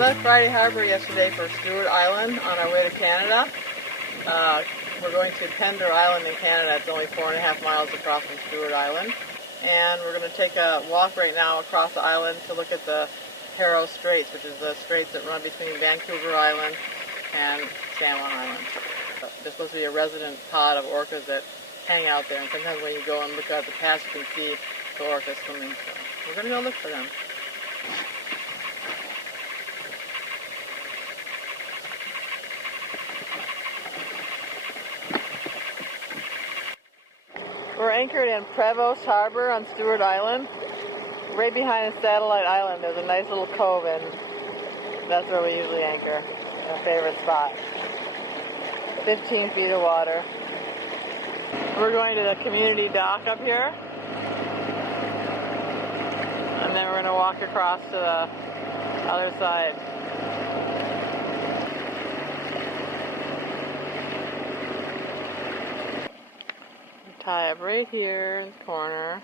left Friday Harbor yesterday for Stewart Island on our way to Canada. We're going to Pender Island in Canada. It's only 4.5 miles across from Stewart Island. And we're going to take a walk right now across the island to look at the Haro Straits, which is the straits that run between Vancouver Island and San Juan Island. There's supposed to be a resident pod of orcas that hang out there, and sometimes when you go and look out the pass, you can see the orcas swimming. So we're going to go look for them. We're anchored in Prevost Harbor on Stewart Island. Right behind the satellite island, there's a nice little cove, and that's where we usually anchor. Our favorite spot. 15 feet of water. We're going to the community dock up here, and then we're going to walk across to the other side. Tie up right here in the corner.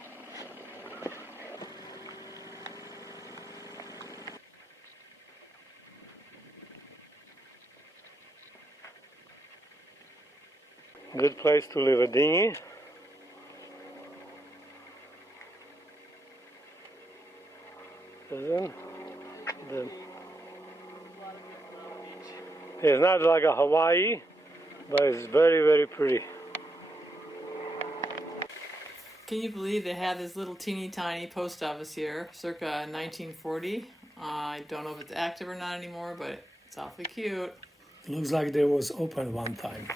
Good place to leave a dinghy. It's not like a Hawaii, but it's very, very pretty. Can you believe they had this little teeny tiny post office here, circa 1940? I don't know if it's active or not anymore, but it's awfully cute. It looks like they was open one time.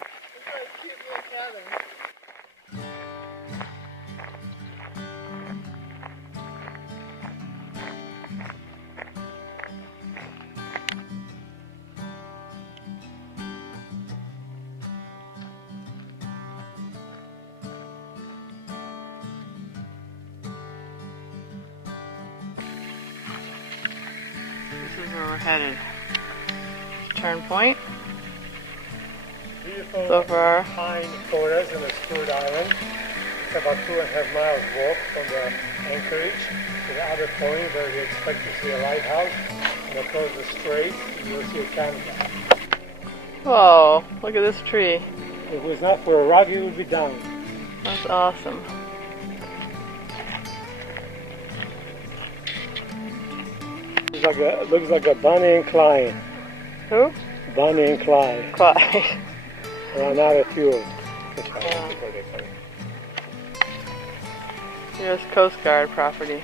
This is where we're headed. Turn point. Beautiful So far. pine forest in the Stewart Island. It's about 2.5 miles walk from the anchorage to the other point where we expect to see a lighthouse. And across the strait, you'll see a Canada. Whoa, look at this tree. If it was not for a rock, it would be down. That's awesome. Looks like a Bonnie and Clyde. Who? Bonnie and Clyde. Clyde. Ran out of fuel. Here's Coast Guard property.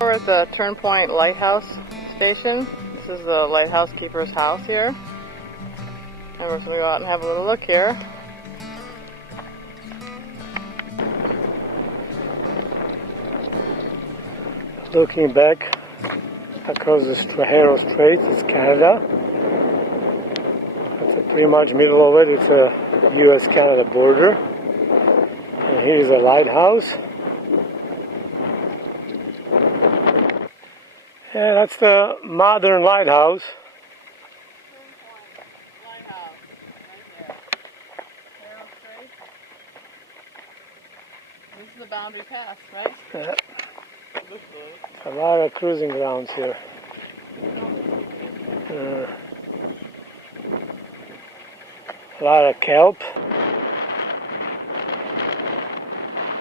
We're at the Turn Point Lighthouse station. This is the lighthouse keeper's house here. And we're just going to go out and have a little look here. Looking back across the Haro Straits is Canada. That's pretty much middle of it. It's a U.S.-Canada border. And here's a lighthouse. Yeah, that's the modern lighthouse. Lighthouse, right there. Haro Straits. This is the boundary pass, right? Yeah. A lot of cruising grounds here. A lot of kelp.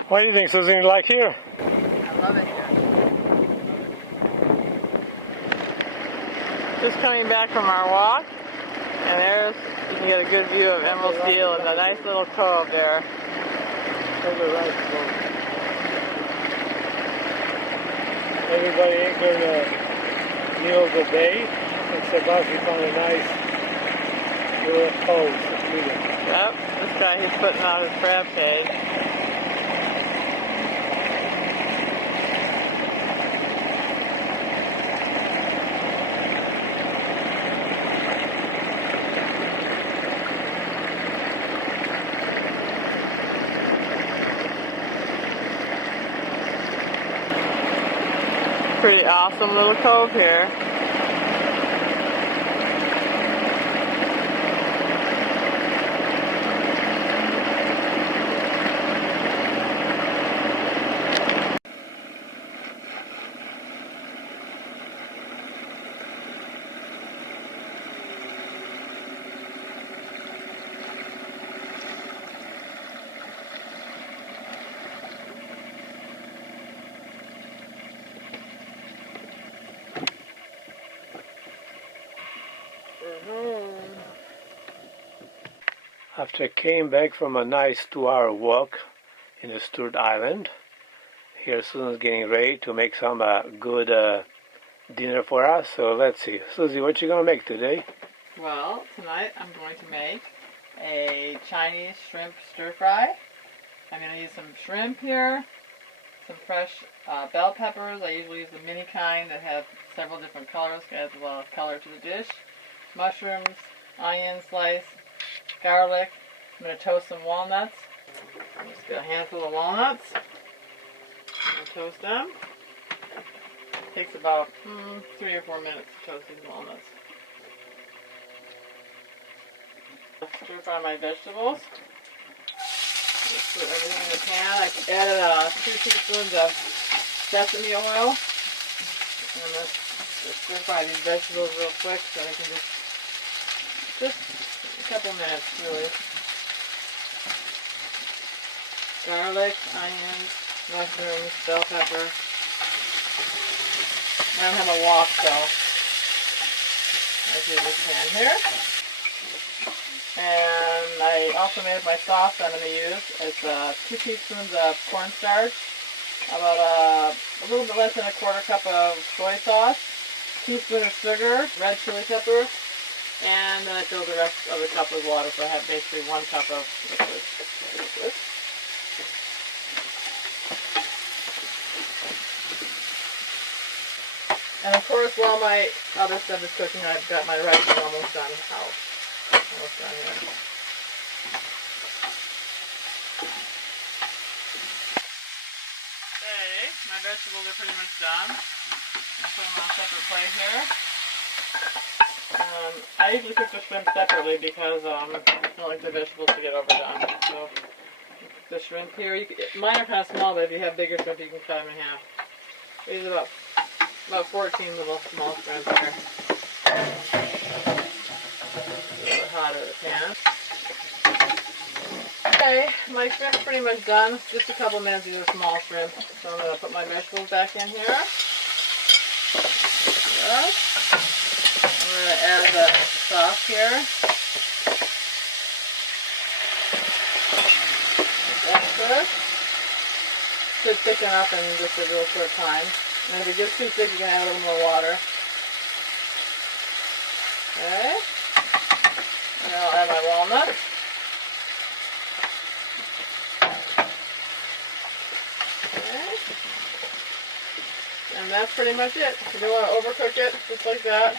What do you think, Susan? You like here? I love it here. Just coming back from our walk, and there's, you can get a good view of Emerald Steel and a nice little cove there. There's a rice boat. Everybody anchored in the middle of the bay, except us, we found a nice little cove. Yep, this guy, he's putting out his crab cage. Pretty awesome little cove here. After I came back from a nice 2-hour walk in the Stewart Island, here Susan's getting ready to make some good dinner for us. So let's see. Susie, what you gonna make today? Well, tonight I'm going to make a Chinese shrimp stir fry. I'm going to use some shrimp here, some fresh bell peppers. I usually use the mini kind that have several different colors, adds a lot of color to the dish. Mushrooms, onion slice, garlic. I'm going to toast some walnuts. I'll just get a handful of walnuts. I'm going to toast them. It takes about 3 or 4 minutes to toast these walnuts. Stir fry my vegetables. Just put everything in the pan. I added 2 teaspoons of sesame oil. And I'm going to stir fry these vegetables real quick so they can just a couple minutes really. Garlic, onions, mushrooms, bell pepper. I don't have a wok, so I do this pan here. And I also made my sauce I'm going to use. It's 2 teaspoons of cornstarch, about a little bit less than a quarter cup of soy sauce, a teaspoon of sugar, red chili pepper, and then I fill the rest of the cup with water, so I have basically 1 cup of liquid. And of course, while my other stuff is cooking, I've got my rice almost done out. Almost done here. Okay, my vegetables are pretty much done. I'm put them on a separate plate here. I usually cook the shrimp separately because I don't like the vegetables to get overdone. So, the shrimp here, mine are kind of small, but if you have bigger shrimp, you can cut them in half. These are about 14 little small shrimp here. A little hot out of the pan. Okay, my shrimp's pretty much done. Just a couple minutes. These are small shrimp. So I'm going to put my vegetables back in here. Good. I'm going to add the sauce here. That's good. Should thicken up in just a real short time. And if it gets too thick, you can add a little more water. Okay. And I'll add my walnuts. Okay. And that's pretty much it. You don't want to overcook it, just like that.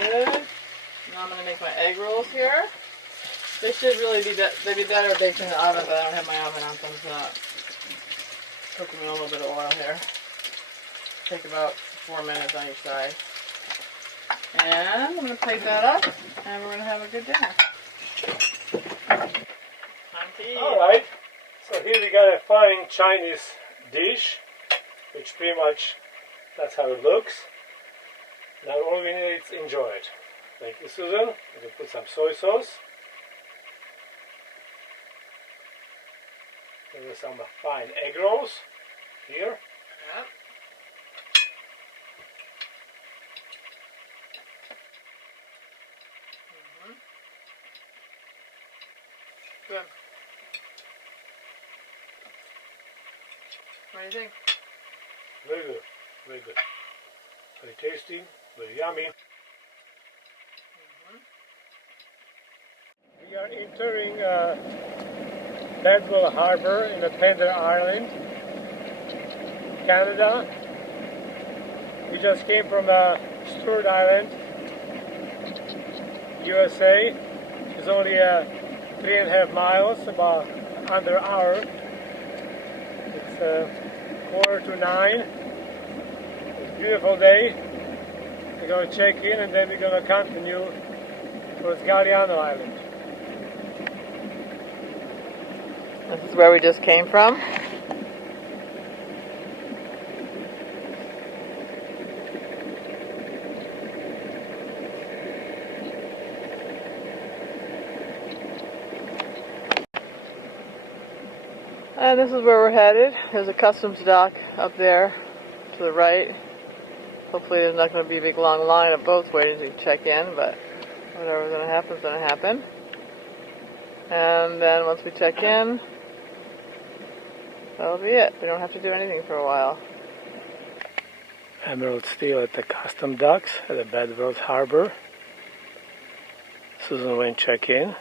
Good. Now I'm going to make my egg rolls here. They should really be better baked in the oven, but I don't have my oven on, so I'm just cooking in a little bit of oil here. Take about 4 minutes on each side. And I'm going to plate that up, and we're going to have a good dinner. Time to eat. Alright, so here we got a fine Chinese dish, which pretty much, that's how it looks. Now all we need is enjoy it. Thank you, Susan. We can put some soy sauce. There are some fine egg rolls here. Yep. Good. What do you think? Very good, very good. Very tasty, very yummy. We are entering Bedwell Harbor in the Pender Island, Canada. We just came from Stewart Island, USA. It's only 3.5 miles, about under an hour. It's 8:45. It's a beautiful day. We're going to check in and then we're going to continue towards Galliano Island. This is where we just came from. And this is where we're headed. There's a customs dock up there to the right. Hopefully there's not going to be a big long line of boats waiting to check in, but Whatever's going to happen is going to happen. And then once we check in, that'll be it. We don't have to do anything for a while. Emerald steel at the custom docks at the Bedworth Harbor. Susan went check in.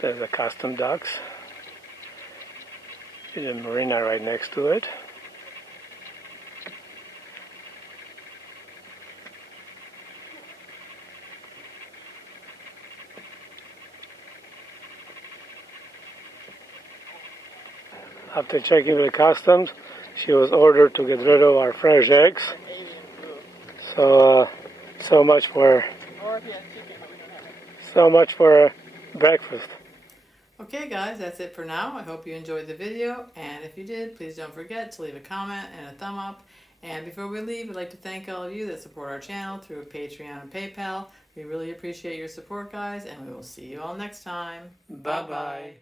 There's the custom docks. There's a marina right next to it. After checking with the customs, she was ordered to get rid of our fresh eggs. So much for breakfast. Okay guys, that's it for now. I hope you enjoyed the video, and if you did, please don't forget to leave a comment and a thumb up. And before we leave, I'd like to thank all of you that support our channel through Patreon and PayPal. We really appreciate your support, guys, and we will see you all next time. Bye-bye.